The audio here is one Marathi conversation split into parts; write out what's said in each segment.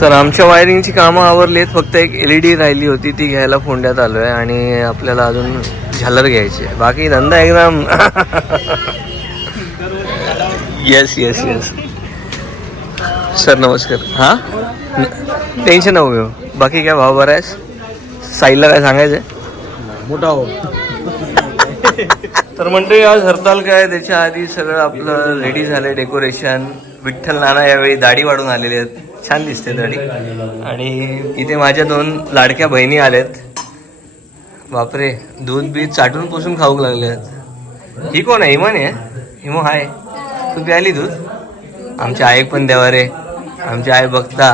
तर आमच्या वायरिंगची कामं आवरली आहेत फक्त एक एल ई डी राहिली होती ती घ्यायला फोंड्यात आलो आहे आणि आपल्याला अजून झालर घ्यायची आहे. बाकी धंदा एकदम येस येस येस सर नमस्कार. हां? टेन्शन नको घेऊ. बाकी काय भाव बरा आहेस? साईला काय सांगायचं आहे मोठा हो तर मंडळी आज हरताल काय? त्याच्या आधी सगळं आपलं रेडी झालंय डेकोरेशन विठ्ठल नाना यावेळी दाढी वाढून आलेले आहेत. छान दिसते दाढी आणि इथे माझ्या दोन लाडक्या बहिणी आल्यात बापरे दूध बीज चाटून पुसून खाऊ लागले आहेत. ही कोण आहे? हिमन आहे? हिमो हाय. तू प्याली दूध? आमच्या आई पण द्यावा रे आमची आई बघता.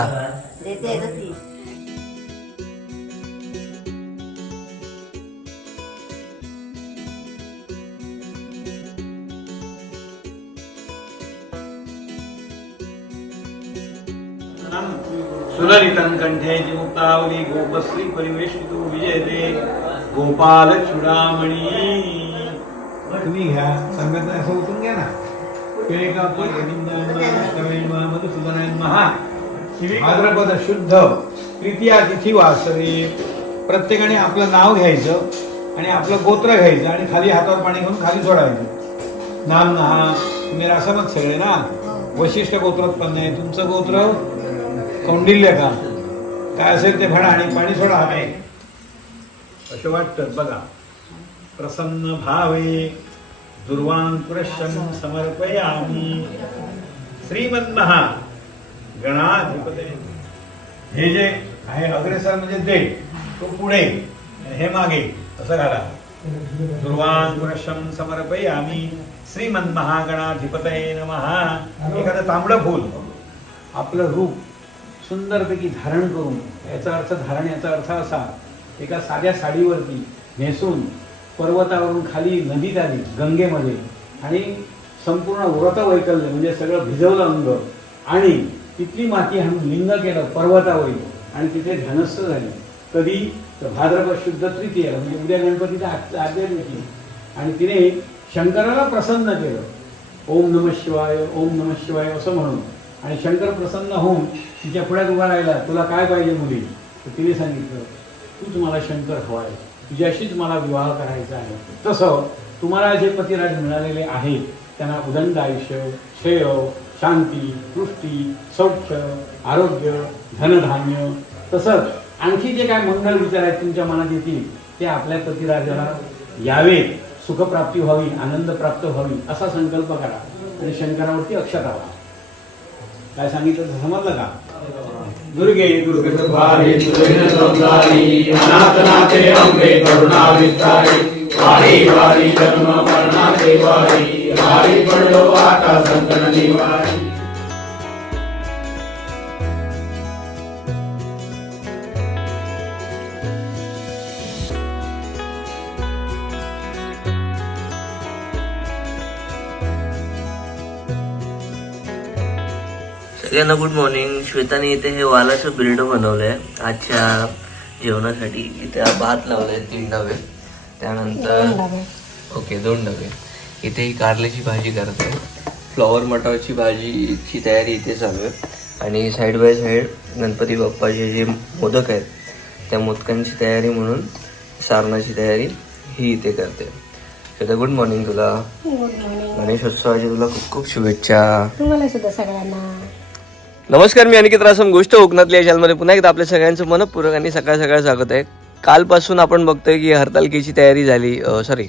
सुललितं कंठे मुक्तावली गोपश्री परिवेशितो विजयते। गोपाल चुडामणी। तुम्ही घ्या सांगत असं उतरून घ्या ना. भाद्रपद शुद्ध तृतीया तिथी वासरे। प्रत्येकाने आपलं नाव घ्यायचं आणि आपलं गोत्र घ्यायचं आणि खाली हातावर पाणी घेऊन खाली सोडायचं. नाम नहा तुम्ही रासामत सगळे ना? वशिष्ठ गोत्रोत्पन्न आहे तुमचं गोत्र कौंडिल्य का? काय असेल ते म्हणा आणि पाणी सोडा हवे असं वाटतं. बघा. प्रसन्न भावे दुर्वान पुरशम समर्पयामी. श्रीमन्महा गणाधिपते. हे जे आहे अग्रेसर म्हणजे दे तो पुढे हे मागे असं घाला. दुर्वान समर्पयामी. समर्पयामी श्रीमन्महागणाधिपतये नमहा एखादं तांबडं फूल. आपलं रूप सुंदरपैकी धारण करून याचा अर्थ धारण याचा अर्थ असा एका साध्या साडीवरती नेसून पर्वतावरून खाली नदीत आली गंगेमध्ये आणि संपूर्ण व्रत वैकल्य म्हणजे सगळं भिजवलं अंग आणि तिथली माती आणून लिंग केलं पर्वतावरील आणि तिथे ध्यानस्थ झाली. कधी? तर भाद्रपद शुद्ध तृतीय म्हणजे उद्या गणपतीच्या आजच्या आदल्या दिवशी. आणि तिने शंकराला प्रसन्न केलं. ओम नम शिवाय ओम नम शिवाय असं म्हणून. आणि शंकर प्रसन्न होऊन तिच्या पुढ्यात उभा राहिला तुला काय पाहिजे मुली? तर तिने सांगितलं तूच मला शंकर हवाय. तुझ्याशीच मला विवाह करायचा आहे. तसं तुम्हाला जे पतिराज मिळालेले आहेत त्यांना उदंड आयुष्य श्रेय शांती पुष्टी सौख्य आरोग्य धनधान्य तसंच आणखी जे काय मंगल विचार आहेत तुमच्या मनात येतील ते आपल्या पतिराजाला यावेत सुखप्राप्ती व्हावी आनंद प्राप्त व्हावी असा संकल्प करा आणि शंकरावरती अक्षर राहा काय सांगितलं? समजलं का दुर्गे दुर्गे वारी अनाथनाथे अंबे करुणा विस्तारी. वारी वारी जन्म मरणाचे वारी. वारी पडलो आता संतन निवारी. सगळ्यांना गुड मॉर्निंग श्वेताने इथे हे वालाचं बिर्ड बनवलंय. आजच्या जेवणासाठी इथे हा भात लावलाय तीन डबे. त्यानंतर ओके दोन डबे. इथे ही कारल्याची भाजी करते फ्लॉवर मटारची भाजीची तयारी इथे चालू आहे. आणि साईड बाय साईड गणपती बाप्पाचे जे मोदक आहेत त्या मोदकांची तयारी म्हणून सारणाची तयारी ही इथे करते. श्वेता गुड मॉर्निंग तुला. गणेशोत्सवाची तुला खूप खूप शुभेच्छा. तुम्हाला सुद्धा सगळ्यांना. नमस्कार मी अनिकेत रासम गोष्ट कोकणातल्या याच्यामध्ये पुन्हा एकदा आपल्या सगळ्यांचं मनपूर्वक आणि सकाळ सकाळ स्वागत आहे. कालपासून आपण बघतोय की हरतालकीची तयारी झाली सॉरी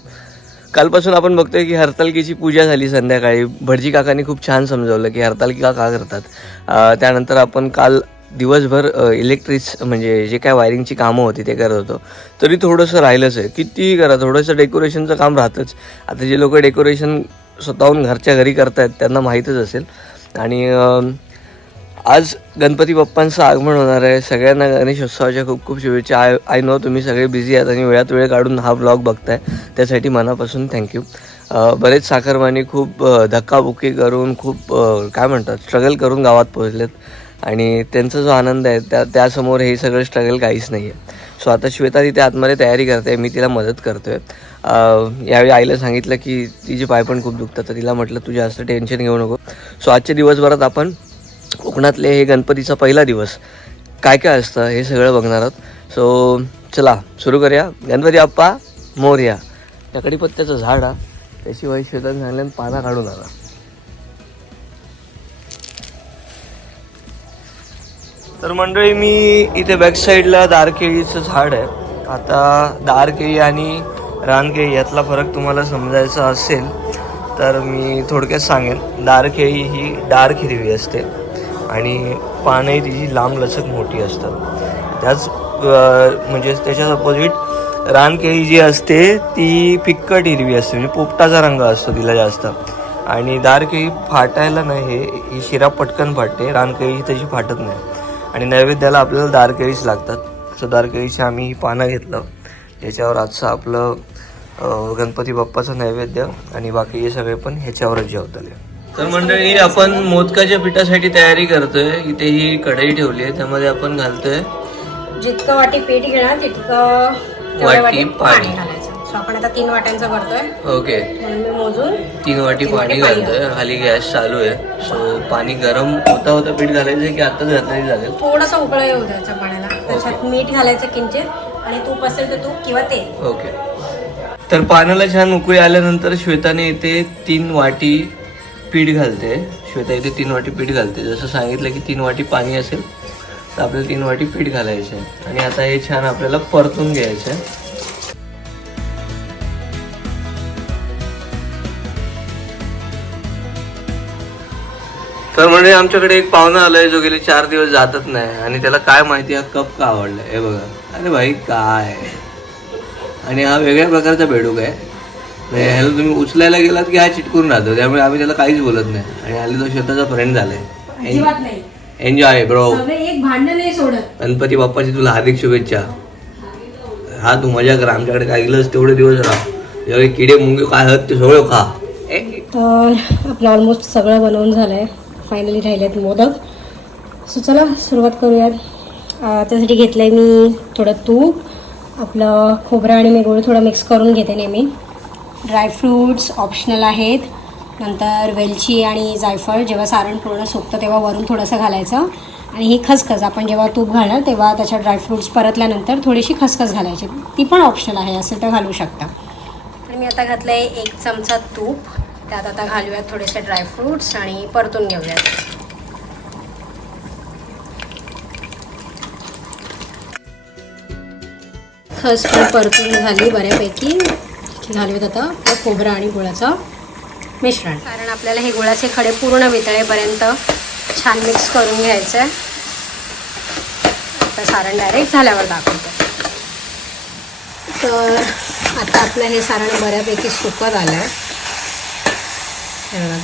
कालपासून आपण बघतोय की हरतालकीची पूजा झाली संध्याकाळी. भटजी काकांनी खूप छान समजावलं की हरतालकी का का करतात त्यानंतर आपण काल दिवसभर इलेक्ट्रिक्स म्हणजे जे काय वायरिंगची कामं होती ते करत होतो. तरी थोडंसं राहिलंच आहे. कितीही करा थोडंसं डेकोरेशनचं काम राहतंच. आता जे लोक डेकोरेशन स्वतःहून घरच्या घरी करतायत त्यांना माहीतच असेल. आणि आज गणपती बाप्पांचं आगमन होणार आहे. सगळ्यांना गणेशोत्सवाच्या खूप खूप शुभेच्छा. आय आय नो तुम्ही सगळे बिझी आहात आणि वेळात वेळ काढून हा ब्लॉग बघताय. त्यासाठी मनापासून थँक्यू बरेच साखरमानी खूप धक्काबुक्की करून खूप काय म्हणतात स्ट्रगल करून गावात पोहोचलेत. आणि त्यांचा जो आनंद आहे त्या त्यासमोर हे सगळं स्ट्रगल काहीच नाही आहे सो आता श्वेता तिथे आतमध्ये तयारी करते मी तिला मदत करतोय. आहे यावेळी आईला सांगितलं की तिचे पाय पण खूप दुखतात तर तिला म्हटलं तुझे जास्त टेन्शन घेऊ नको. सो आजच्या दिवसभरात आपण कोकणातले हे गणपतीचा पहिला दिवस. काय काय असतं हे सगळं बघणार आहोत. सो चला सुरू करूया. गणपती बाप्पा मोर्या त्या कडीपत्त्याचं झाड हा. त्याशिवाय शेतात झाल्यानं पाना काढून आला तर मंडळी मी इथे बॅक साईडला दारकेळीचं झाड आहे. आता दारकेळी आणि रानकेळी यातला फरक तुम्हाला समजायचा असेल तर मी थोडक्यात सांगेन. दारकेळी ही डार्क हिरवी असते. आणि पानंही तिची लांब लचक मोठी असतात. त्याच म्हणजे त्याच्याच अपोजिट रानकेळी जी असते ती फिक्कट हिरवी असते म्हणजे पोपटाचा रंग असतो तिला जास्त. आणि दारकेळी फाटायला नाही हे ही शिरा पटकन फाटते रानकेळी ही तशी फाटत नाही. आणि नैवेद्याला आपल्याला दारकेळीच लागतात. सो दारकेळीची आम्ही ही पानं घेतलं. त्याच्यावर आजचं आपलं गणपती बाप्पाचं नैवेद्य आणि बाकी हे सगळे पण ह्याच्यावरच जेवतले. तर मंडळी आपण मोदकाच्या पिठासाठी तयारी करतोय. इथे ही कढई ठेवली आहे त्यामध्ये आपण घालतोय. जितकं वाटी पीठ घेणार तितकं तेवढ्या वाटी पाणी. घालायचं. आपण आता तीन वाट्यांचं करतोय. ओके. म्हणून मी मोजून तीन वाटी तीन पाणी वाटी पाणी घालतोय. खाली गॅस चालू आहे. सो पाणी गरम होता होता पीठ घालायचं की आताच घातलं चालेल? थोडंसं उकळ येऊ द्यायचं पाण्याला. त्याच्यात मीठ घालायचं किंचित आणि तूप असेल तर तूप किंवा तेल. ओके. तर पाण्याला छान उकळी आल्यानंतर श्वेताने इथे तीन वाटी पीठ घालते. श्वेता इथे तीन वाटी पीठ घालते. जसं सांगितलं की तीन वाटी पाणी असेल तर आपल्याला तीन वाटी पीठ घालायचं आहे. आणि आता हे छान आपल्याला परतून घ्यायचं आहे. तर म्हणजे आमच्याकडे एक पाहुणा आलाय जो गेले चार दिवस जातच नाही. आणि त्याला काय माहिती हा कप का आवडलाय? हे बघा. अरे भाई काय? आणि हा वेगळ्या प्रकारचा बेडूक आहे. म्हणजे ह्याला तुम्ही उचलायला गेलात की हा चिटकून राहतो त्यामुळे आम्ही त्याला काहीच बोलत नाही. आणि हल्ली तो स्वतःचा फ्रेंड झालाय. नाही. एन्जॉय ब्रो सगळे एक भांडण नाही सोडत. गणपती बाप्पाची तुला हार्दिक शुभेच्छा. हा तू मजा कर आमच्याकडे काय गेलंस तेवढे दिवस राहा. त्यावेळी किडे मुंगे काय आहेत ते सगळं खा. ए, तर आपलं ऑलमोस्ट सगळं बनवून झालं आहे फायनली राहिलेत मोदक. सो चला सुरुवात करूयात. अं, त्यासाठी घेतलं आहे मी थोडं तूप आपलं खोबरं आणि मी गूळ थोडं मिक्स करून घेते नेहमी. ड्रायफ्रूट्स ऑप्शनल आहेत. नंतर वेलची आणि जायफळ जेव्हा सारण पूर्ण सुकतं तेव्हा वरून थोडंसं घालायचं. आणि ही खसखस आपण जेव्हा तूप घालणार तेव्हा त्याच्यात ड्रायफ्रूट्स परतल्यानंतर थोडीशी खसखस घालायची. ती पण ऑप्शनल आहे असेल तर घालू शकता. आणि मी आता घातलं आहे एक चमचा तूप. त्यात आता घालूयात थोडेसे ड्रायफ्रूट्स आणि परतून घेऊयात. खस पण परतून झाली बऱ्यापैकी. घालूयात आता. आपलं खोबरं आणि गुळाचं मिश्रण. कारण आपल्याला हे गुळाचे खडे पूर्ण वितळेपर्यंत छान मिक्स करून घ्यायचं आहे आता सारण डायरेक्ट झाल्यावर दाखवतो. तर आता आपलं हे सारण बऱ्यापैकी सुकत आलं आहे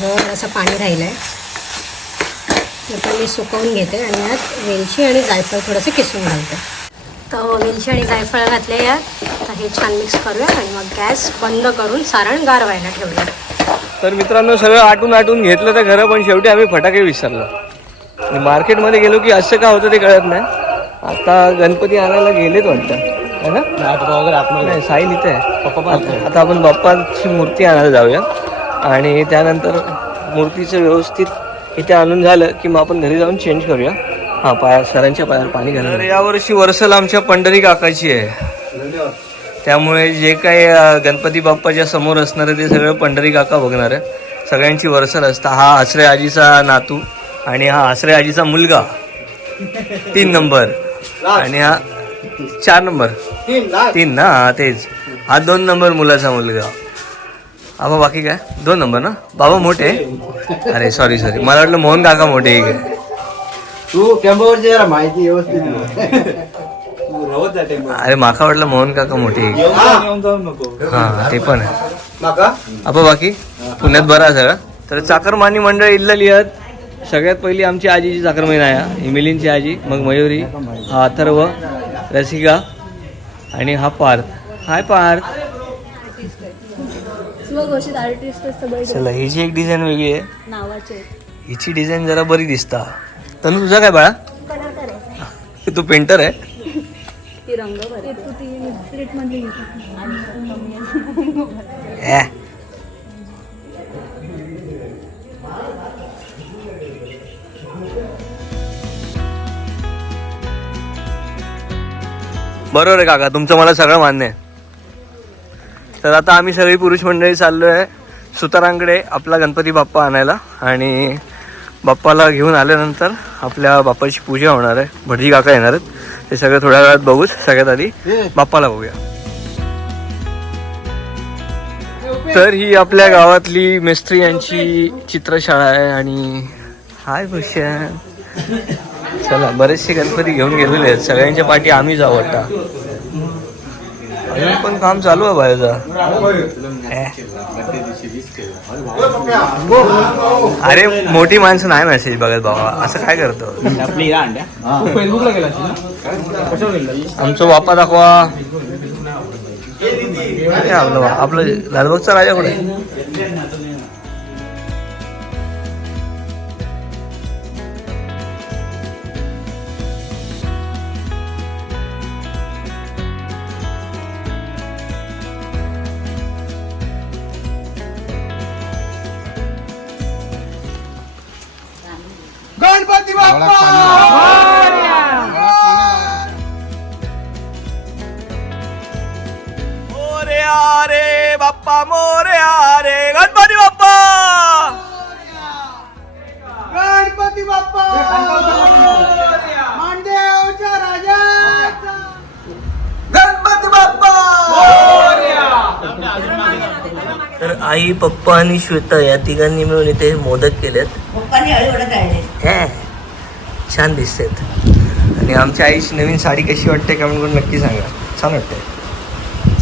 जवळ असं पाणी राहिलं आहे आता मी सुकवून घेते आणि यात वेलची आणि जायफळ थोडंसं किसून घालते. तर वेलची आणि जायफळ घातले यात तर हे छान मिक्स करूया आणि मग गॅस बंद करून सारण गार व्हायला ठेवूया. तर मित्रांनो सगळं आटून आटून घेतलं तर खरं पण शेवटी आम्ही फटाके विसरलो. आणि मार्केटमध्ये गेलो की असं का होतं ते कळत नाही. आता गणपती आणायला गेलेत वाटतं. है ना? साईल इथे आहे. आता आता आपण बाप्पाची मूर्ती आणायला जाऊया. आणि त्यानंतर मूर्तीचं व्यवस्थित इथे आणून झालं की मग आपण घरी जाऊन चेंज करूया. हां पाया सरांच्या पायावर पाणी घालून यावर्षी वर्षाला आमच्या पंढरी काकाची आहे. त्यामुळे जे काही गणपती बाप्पाच्या समोर असणार आहे ते सगळं पंढरी काका बघणार आहे. सगळ्यांची वरसल असतं. हा आसरे आजीचा नातू आणि हा आसरे आजीचा मुलगा. तीन नंबर. आणि हा चार नंबर. तीन ना? हा तेच. हा दोन नंबर मुलाचा मुलगा. आबा बाकी काय? दोन नंबर ना? बाबा मोठे? अरे सॉरी सॉरी मला वाटलं मोहन काका मोठे आहे. काय तू टेम्पोवरची जरा माहिती व्यवस्थित अरे माका वाटलं मोहन काका मोठे हा. ते पण आहे. बाकी? पुण्यात बरा आहे सगळं. तर चाकरमानी मंडळ इल्ल लिहत सगळ्यात पहिली आमची आजीची चाकरमानी आहे मिलिंदची आजी मग मयुरी हा अथर्व रसिका आणि हा पार्थ. हाय पार्थ. चला हिची एक डिझाईन वेगळी आहे. हिची डिझाईन जरा बरी दिसता. तनु तुझा काय बाळा? तू पेंटर आहे. बरोबर आहे काका तुमचं मला सगळं मान्य आहे. तर आता आम्ही सगळी पुरुष मंडळी चाललो आहे सुतारांकडे आपला गणपती बाप्पा आणायला आणि बाप्पाला घेऊन आल्यानंतर आपल्या बाप्पाची पूजा होणार आहे. भटजी काका येणार आहेत. ते सगळं थोड्या वेळात बघूच. सगळ्यात आधी बाप्पाला बघूया. तर ही आपल्या गावातली मिस्त्री यांची चित्रशाळा आहे आणि हाय भूषण. चला बरेचसे गणपती घेऊन गेलेले आहेत. सगळ्यांच्या पाठी आम्ही जाऊ आता. अजून पण काम चालू आहे बाहेरचा. अरे मोठी माणसं नाही मेसेज बघत बाबा. असं काय करतो? आमचं बाप्पा दाखवा. हे आपलं आपलं लालबागचा राजा कुठे? मोरया रे बाप्पा मोरया रे गणपती बाप्पा! गणपती बाप्पा! मांडेवच्या राजाचा! गणपती बाप्पा! तर आई पप्पा आणि श्वेता या तिघांनी मिळून इथे मोदक केलेत. पप्पानी हळूहळू राहिले हे, छान दिसतात. आणि आमच्या आईची नवीन साडी कशी वाटते कमेंट करून नक्की सांगा. छान वाटते.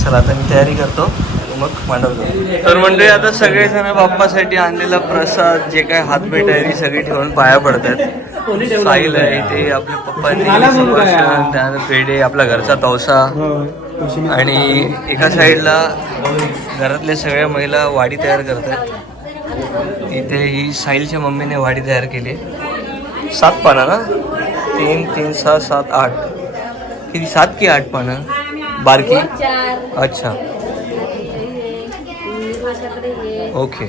चला आता मी तयारी करतो. आणि मग मांडवतो तर मंडळी आता सगळेजण बाप्पासाठी आणलेला प्रसाद जे काय हातभेट आहे ती सगळी ठेवून पाया पडतात साईल आहे इथे आपल्या पप्पांनी त्यानंतर पेढे आपला घरचा तवसा. आणि एका साईडला घरातल्या सगळ्या महिला वाडी तयार करतात इथे ही साहिलच्या मम्मीने वाडी तयार केली. सात पानं ना? तीन तीन सहा सात आठ. किती? सात की आठ पानं? बारकी अच्छा. ओके.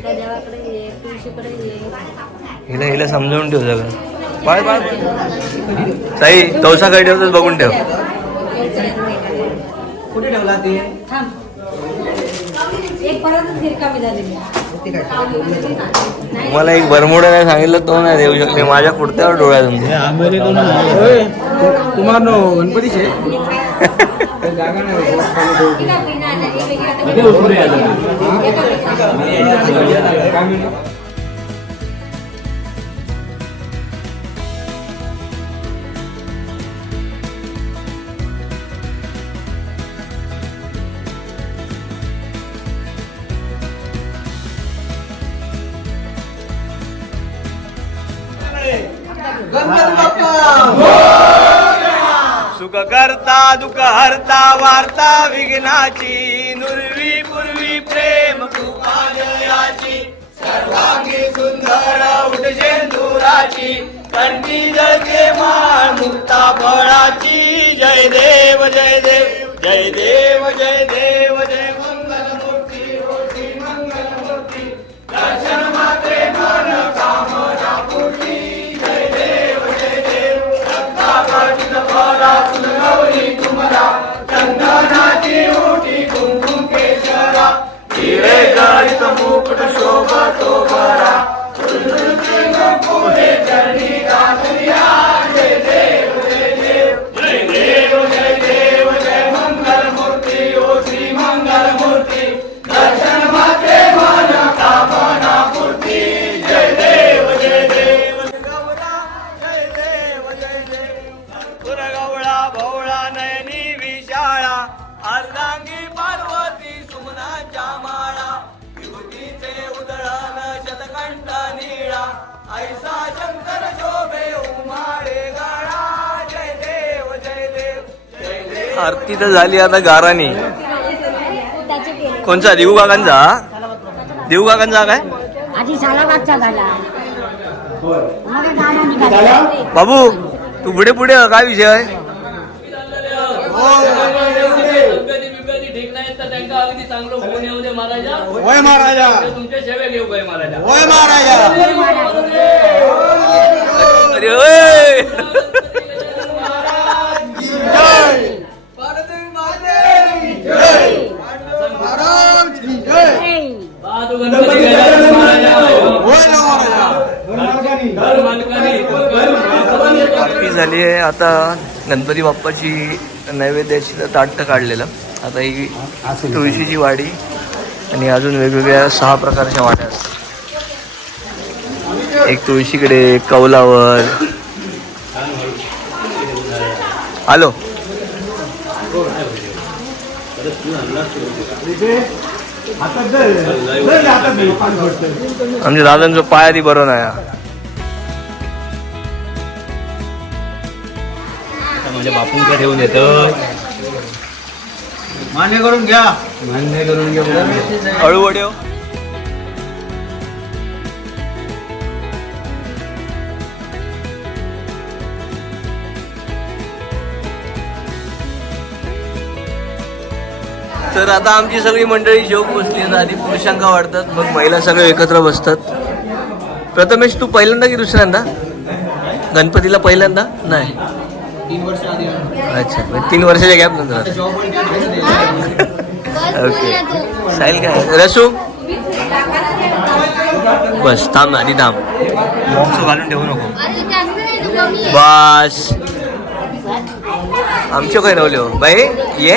हिला हिला समजावून ठेव सगळं बाळ बाळ ताई तवसा काय ठेवतोस बघून ठेव. एक परतच गिरकामी झालेली मला एक बरमोडा नाही सांगितलं तो नाही देऊ शकले माझ्या कुर्त्यावर डोळ्या तुमच्या तुम्हाला गणपतीचे. जागा विघ्नाची नुरवी पूर्वी प्रेम कृपादयाची सर्वांगी सुंदर उठशेंदुराची कंठी जळते माळ मुक्ता फळाची जय देव जय देव जय देव जय देव जय मंगल శోభ आरती तर झाली आता गारानी. कोणचा? देऊ काकांचा? देऊ काकांचा काय? बाबू तू पुढे पुढे काय विषय आहे? महाराजा होय महाराजा. तुमच्या सेवे घेऊ काय महाराजा होय महाराजा. अरे आता गणपती बाप्पाची नैवेद्याची तर ताट काढलेलं. आता ही तुळशीची वाडी आणि अजून वेगवेगळ्या सहा प्रकारच्या वाड्या असतात. एक तुळशीकडे कौलावर. हॅलो. आमच्या दादांचं पाय आधी बरं नाही. म्हणजे बापूंकडे ठेवून येतो मान्य करून घ्या. मान्य करून घेऊ अळूवड्यो तर आता आमची सगळी मंडळी जेव पोचली आहेत आधी पुरुषांका वाढतात मग महिला सगळे एकत्र बसतात. प्रथमेश तू पहिल्यांदा की दुसऱ्यांदा? गणपतीला पहिल्यांदा? नाही. अच्छा म्हणजे तीन वर्षाच्या गॅप नंतर ओके साहिल काय? रसू? बस थांब ना आधी थांब. बॉक्स घालून ठेवू नको. बस. आमच्या काय नवले हो? बाई ये.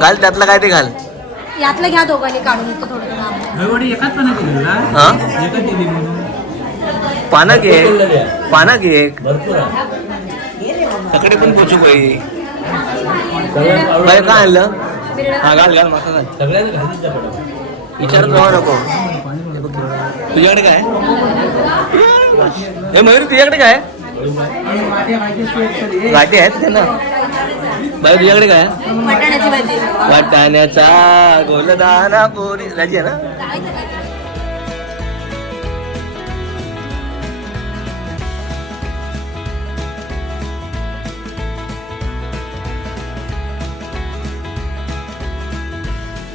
घाल त्यातलं काय ते घाल. यातलं घ्या दोघांनी काढून आम्हाला. हा? पाना घे पाना घे. तकडे पण पोचू बाई. बाई काय आणलं? हा घाल घाल माका घाल. विचारत राहू नको. तुझ्याकडे काय? हे मयूर तुझ्याकडे काय? गाठी आहेत त्यांना. बाई तुझ्याकडे काय? वाटाण्याचा गोलदाना पोरी. राजी आहे ना?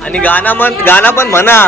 आणि गाणं म्हण गाणं पण म्हणा.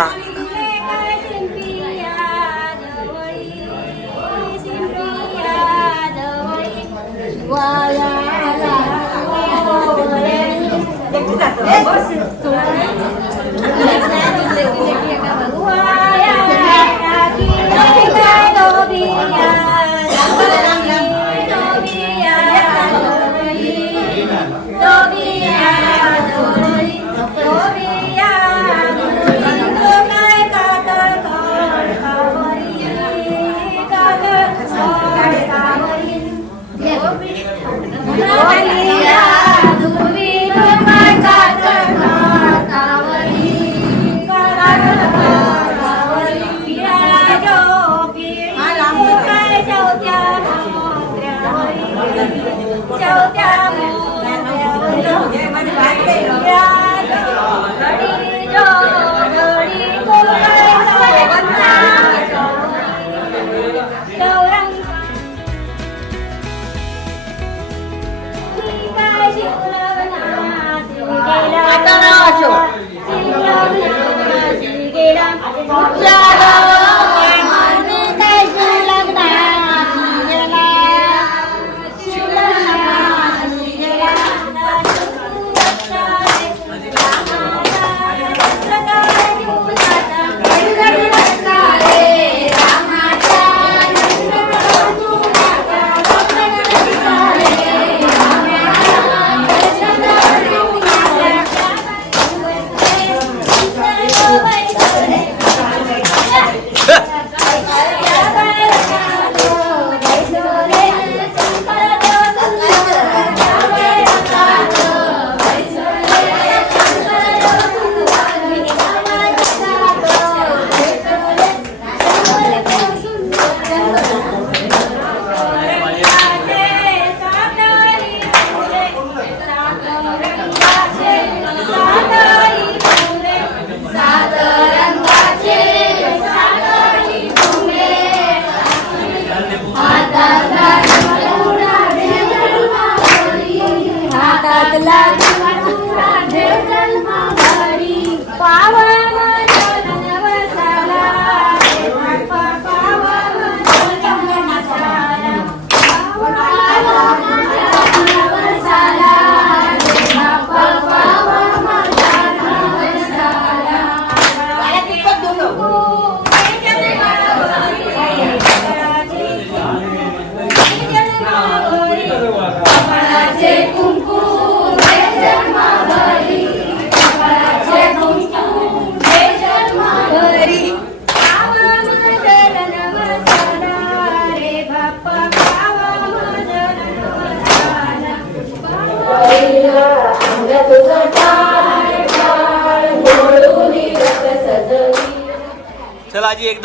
加油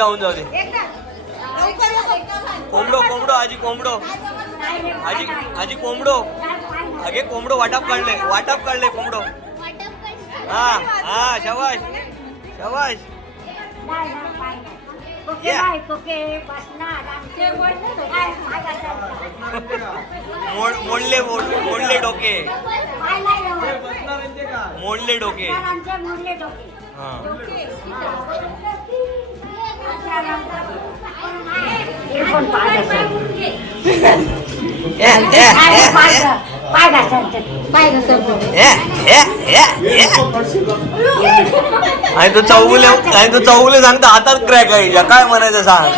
एकदा होऊन जाऊ दे. कोंबडो कोंबडो आजी कोंबडो. आजी आजी कोंबडो. अगे कोंबडो वाटाप काढले वाटाप काढले कोंबडो. हा हा शवाश शवाश मोड मोडले मोड- मोडले डोके. मोडले डोके. हा. पाय पाय आणि तो चौगुले आणि तो चौगुले सांगता हातात क्रॅक आहे काय म्हणायचं सांग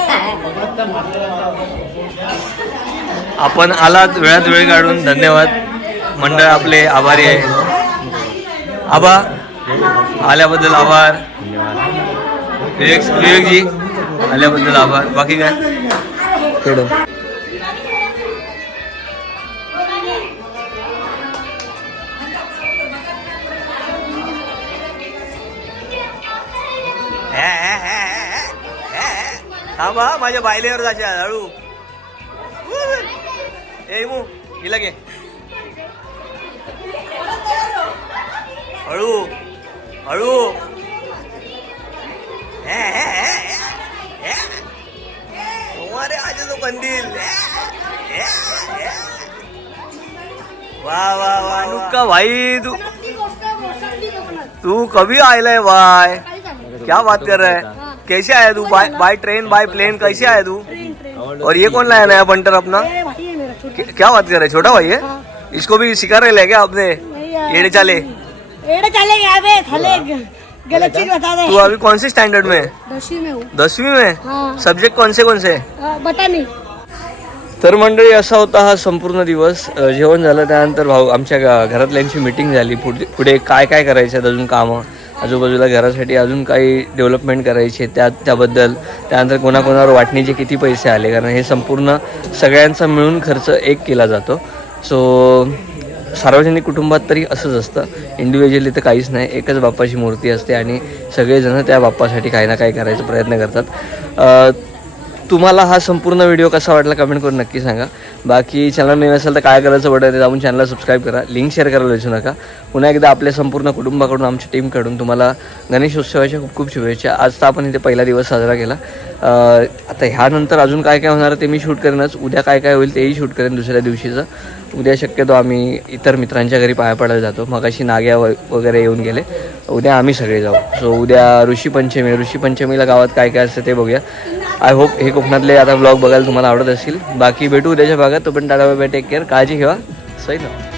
आपण आलात वेळात वेळ काढून धन्यवाद. मंडळ आपले आभारी आहे. आबा आल्याबद्दल आभार. विवेकजी आल्याबद्दल आभार. बाकी काय? खेळ थांबा माझ्या बायलेवर जायच्या हळू. ए मू हिला घे. हळू हळू. तुम्हारे आज तो कंदील। हे, हे, हे. वाह वाह वाह। नुक्का भाई तू तू कभी आयलाय भाई क्या बात कर रहा है? कैसे आया तू? By by train by plane कैसे आया तू? और ये कौन लाया नया बंटर अपना? क्या क्या बात कर रहे हैं? छोटा भाई है? इसको भी सिखा रहे ले क्या आपने येड़े चाले। एडे चाले पे थाले गलत चीज बता दे तू अभी कौन से स्टैंडर्ड में है? दसवीं में हूँ। दसवीं में? हाँ। सब्जेक्ट कौन से कौन से? हाँ, बता नहीं तर मंडळी असा होता हा संपूर्ण दिवस. अ, जेवण झालं त्यानंतर भाऊ आमच्या गा- घरातल्यांची मिटिंग झाली. पुढे पुढे काय काय करायचं आहेत अजून कामं? आजूबाजूला घरासाठी अजून काही डेव्हलपमेंट करायची त्या त्याबद्दल. त्यानंतर कोणाकोणावर वाटणीचे किती पैसे आले? कारण हे संपूर्ण सगळ्यांचा मिळून खर्च एक केला जातो. सो सार्वजनिक कुटुंबात तरी असंच असतं. इंडिव्हिज्युअली तर काहीच नाही. एकच बाप्पाची मूर्ती असते आणि सगळेजण त्या बाप्पासाठी काही ना काही करायचा प्रयत्न करतात. तुम्हाला हा संपूर्ण व्हिडिओ कसा वाटला? कमेंट करून नक्की सांगा. बाकी चॅनल नवीन असेल तर काय करायचं बटन ते जाऊन चॅनलला सबस्क्राईब करा. लिंक शेअर करायला विसरू नका. पुन्हा एकदा आपल्या संपूर्ण कुटुंबाकडून आमच्या टीमकडून तुम्हाला गणेशोत्सवाच्या खूप खूप शुभेच्छा. आज तर आपण इथे पहिला दिवस साजरा केला. आता ह्यानंतर अजून काय काय होणार ते मी शूट करेनच. उद्या काय काय होईल तेही शूट करेन दुसऱ्या दिवशीचं. उद्या शक्यतो आम्ही इतर मित्रांच्या घरी पाया पडायला जातो. मगाशी नाग्या व वगैरे येऊन गेले. उद्या आम्ही सगळे जाऊ. सो उद्या ऋषीपंचमी ऋषीपंचमीला गावात काय काय असतं ते बघूया. आय होप हे कोकणातले आता ब्लॉग बघायला तुम्हाला आवडत असेल. बाकी भेटू उद्याच्या भागात. तो पण टाटा बाय टेक केअर काळजी घ्या सही ना